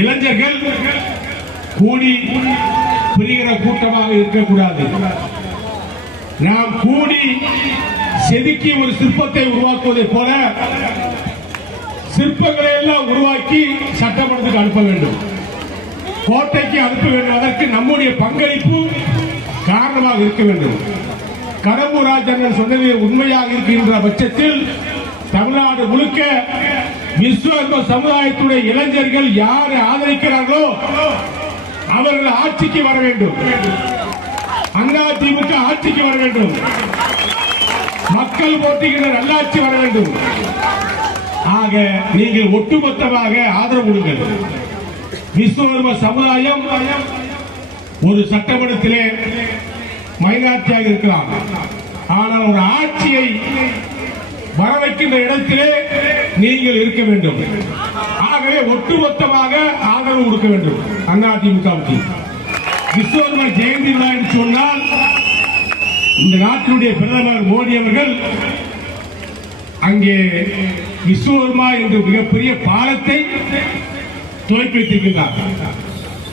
இளைஞர்கள் கூடி பிரிகிற கூட்டமாக இருக்கக்கூடாது. நாம் கூடி செதுக்கி ஒரு சிற்பத்தை உருவாக்குவதை போல சிற்பங்களை எல்லாம் உருவாக்கி சட்டமன்றத்துக்கு அனுப்ப வேண்டும், கோட்டைக்கு அனுப்ப வேண்டும். அதற்கு நம்முடைய பங்களிப்பு காரணமாக இருக்க வேண்டும். கடம்பூர் ராஜன் சொன்னது உண்மையாக இருக்கின்ற பட்சத்தில் தமிழ்நாடு முழுக்க விஸ்வ சமுதாயத்துடைய இளைஞர்கள் யாரை ஆதரிக்கிறார்களோ அவர்கள் ஆட்சிக்கு வர வேண்டும். அதிமுக ஆட்சிக்கு வர வேண்டும். மக்கள் போட்டுகின்ற நல்லாட்சி வர வேண்டும். ஆக நீங்கள் ஒட்டுமொத்தமாக ஆதரவு கொடுங்கள். விஸ்வ சமுதாயம் ஒரு சட்டமன்றத்திலே மைனாரிட்டியாக இருக்கலாம், ஆனால் ஒரு ஆட்சியை வர வைக்கின்ற இடத்திலே நீங்கள் இருக்க வேண்டும். ஆகவே ஒட்டுமொத்தமாக ஆதரவு கொடுக்க வேண்டும். அதிமுகவுக்கு விஸ்வகர்மா ஜெயந்தி விழா என்று சொன்னால் இந்த நாட்டினுடைய பிரதமர் மோடி அவர்கள் அங்கே விஸ்வகர்மா என்ற மிகப்பெரிய பாலத்தை துவக்கி வைத்திருக்கிறார்.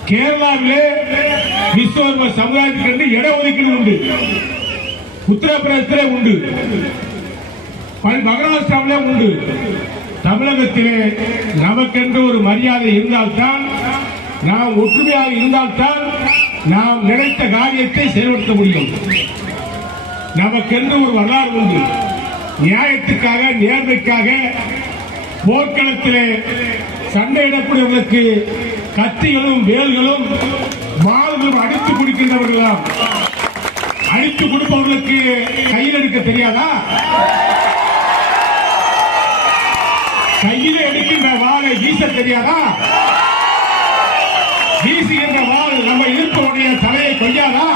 கேரளாவிலே விஸ்வகர்மா சமுதாயத்துக்கு இடஒதுக்கீடு உண்டு, உத்தரப்பிரதேசத்திலே உண்டு, மகாராஷ்டிராவிலே உண்டு. தமிழகத்திலே நமக்கென்று ஒரு மரியாதை இருந்தால்தான், நாம் ஒற்றுமையாக இருந்தால்தான் நாம் நினைத்த காரியத்தை செயல்படுத்த முடியும். நமக்கென்று ஒரு வரலாறு உண்டு. நியாயத்துக்காக நேர்மைக்காக போர்க்களத்திலே சண்டையிடக்கூடியவர்களுக்கு கத்திகளும் வேல்களும் வாள்களும் அடித்துக் கொடுக்கின்றவர்களாம். அடித்துக் கொடுப்பவர்களுக்கு கையில் எடுக்க தெரியாதா? கையில எடுக்கின்ற வாளை வீச தெரியாதா? வீசுகின்ற வாள் நம்ம எதிர்ப்பவருடைய தலையை கொய்யாதா?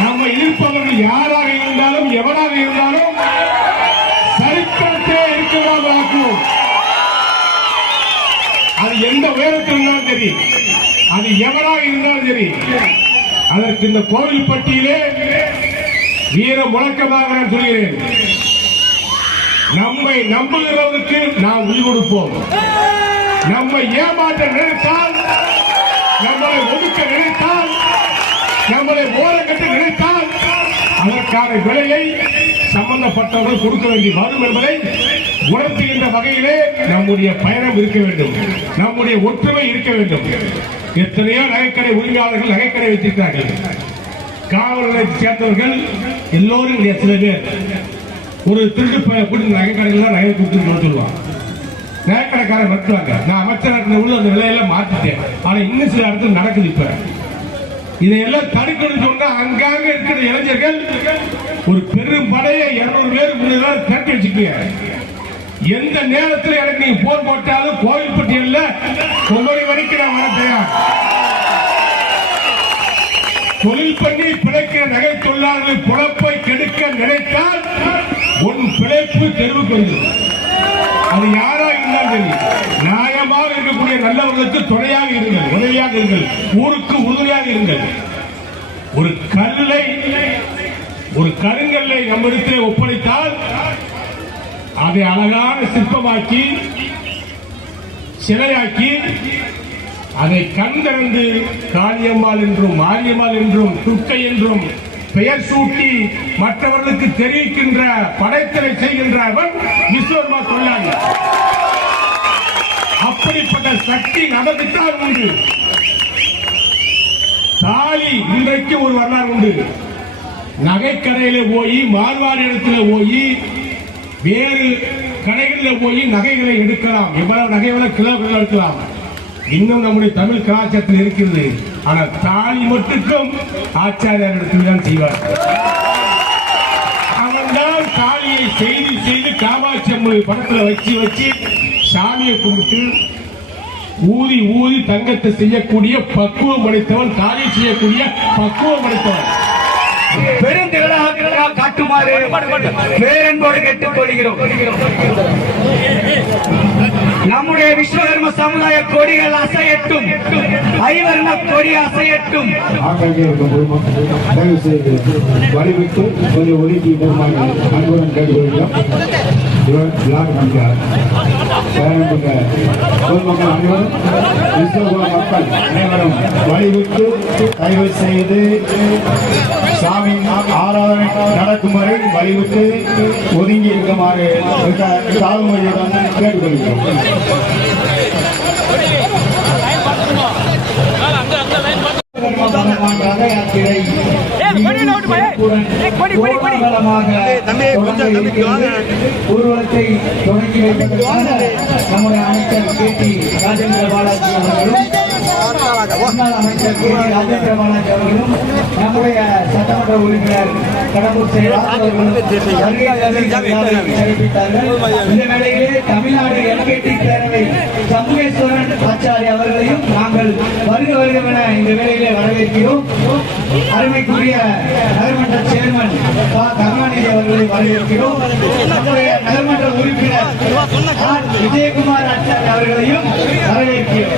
நம்ம எதிர்ப்பவர்கள் யாராக இருந்தாலும் எவராக இருந்தாலும் சரித்திரத்தே இருக்கிறார்கள் ஆக்குவோம். அது எந்த உயரத்தில் இருந்தாலும் சரி, அது எவராக இருந்தாலும் சரி, அதற்கு இந்த கோவில் பட்டியலே வீர முழக்கமாக நான் சொல்கிறேன். நம்மை நம்புகிறவருக்கு நாம் உயிர் கொடுப்போம். நம்மை ஏமாற்ற நினைத்தால், நம்மளை ஒதுக்க நினைத்தால், நம்மளை ஓரங்கட்ட நினைத்தால் அதற்கான விலையை சம்பந்தப்பட்டவர்கள் கொடுக்க வேண்டி வரும் என்பதை உணர்த்துகின்ற வகையிலே நம்முடைய பயணம் இருக்க வேண்டும். நம்முடைய ஒற்றுமை இருக்க வேண்டும். எத்தனையோ நகைக்கடை உரிமையாளர்கள் நகைக்கடை வைத்திருக்கிறார்கள். காவல் நிலையத்தை சேர்ந்தவர்கள் எல்லோரும் சில பேர் ஒரு திருட்டு கூட்டி நகைக்கடைகள் நகை கொடுத்து சொல்லுவாங்க. நகைக்கடைக்காரன் மறுத்துவாங்க. நான் அமைச்சர் உள்ள அந்த விலையெல்லாம் மாற்றிட்டேன், ஆனா இன்னும் சில இடத்துல நடக்குது. இப்ப இதையெல்லாம் தடுக்கணும்னு சொன்னா அங்காங்க இருக்கிற இளைஞர்கள் ஒரு பெரும் படையை 200 பேர் 300 பேர் திரட்டி வச்சுக்கீங்க. எந்த நேரத்தில் எனக்கு நீங்க போர் போட்டாலும் கோவில்பட்டியல்ல 9 மணிக்கு நான் வர தயார். தொழில் பண்ணி பிழைக்கிற நகை தொழிலாளர்கள் பொழப்பை கெடுக்க நினைத்தால் உன் பிழைப்பு தெருவுக்கு வந்து அது யாராக இருந்தாலும் சரி, நியாயமாக இருக்கக்கூடிய நல்லவர்களுக்கு துணையாக இருங்கள், உதவியாக இருங்கள், ஊருக்கு உறுதுணையாக இருங்கள். ஒரு கல்லை, ஒரு கருங்கல்லை நம்மிடத்தில் ஒப்படைத்தால் அதை அழகான சிற்பமாக்கி சிலையாக்கி அதை கண் திறந்து காளியம்மாள் என்றும் மாரியம்மாள் என்றும் துர்க்கை என்றும் பெயர் சூட்டி மற்றவர்களுக்கு தெரிவிக்கின்ற படைத்தலை செய்கின்றவன் விஸ்வகர்மா தொழிலாளி. அப்படிப்பட்ட சக்தி நமக்குத்தான் உண்டு. தாலி இன்றைக்கு ஒரு வரலாறு உண்டு. நகைக்கடையில போய், மார்வாடி இடத்துல போய், வேறு கடைகளில் போய் நகைகளை எடுக்கலாம். எவ்வளவு நகை கிலோ எடுக்கலாம். இன்னும் நம்முடைய தமிழ் கலாச்சாரத்தில் இருக்கிறது. ஆனால் தாலி மட்டுக்கும் ஆச்சாரியார் இடத்தில் தான் செய்வார். அவன் தான் தாலியை செய்து செய்து காமாட்சி அம்மன் படத்தில் வச்சு சாமியை கும்பிட்டு ஊதி ஊதி தங்கத்தை செய்யக்கூடிய பக்குவம் படைத்தவன், தாலி செய்யக்கூடிய பக்குவம் படைத்தவன். பெருந்திரளாக காட்டுமாறு பேரன்போடு கேட்டுக் கொள்கிறோம். நம்முடைய விஸ்வகர்ம சமுதாய கொடிகள் அசையட்டும், ஐவர்ண கொடி அசையட்டும். வழிவிட்டு கொஞ்சம் ஒதுக்கி அன்புடன் கேட்டுக்கொள்கிறோம். பேரன்புள்ள பொதுமக்கள் அனைவரும் கிறிஸ்தவ மக்கள் அனைவரும் வழிவிட்டு தயவு செய்து சாமி ஆராதனை நடக்கும் வரை வழிவிட்டு ஒதுங்கி இருக்குமாறு தாழ்மொழியுடன் கேட்டுக்கொள்கிறோம். ஊர்வலத்தை தொடங்கி வைப்பதற்காக நம்முடைய அமைச்சர் கேடி ராஜேந்திர பாலாஜி அவர்களும் முன்னாள் அமைச்சர் கேடி ராஜேந்திர பாலாஜி அவர்களும் நம்முடைய சட்டமன்ற உறுப்பினர் கடம்பூர் செயலாளர் அவர்களும் தெரிவித்தார்கள். இந்த வேளையிலே தமிழ்நாடு எல்கேடி பேரவை சமூகேஸ்வரன் ஆச்சாரி அவர்களையும் நாங்கள் வருக வருகவென இந்த வேளையிலே வரவேற்கிறோம். அருமைக்குரிய நகர்மன்ற சேர்மன் கருணாநிதி அவர்களை வரவேற்கிறோம். நம்முடைய நகர்மன்ற உறுப்பினர் விஜயகுமார் ஆச்சாரி அவர்களையும் வரவேற்கிறோம்.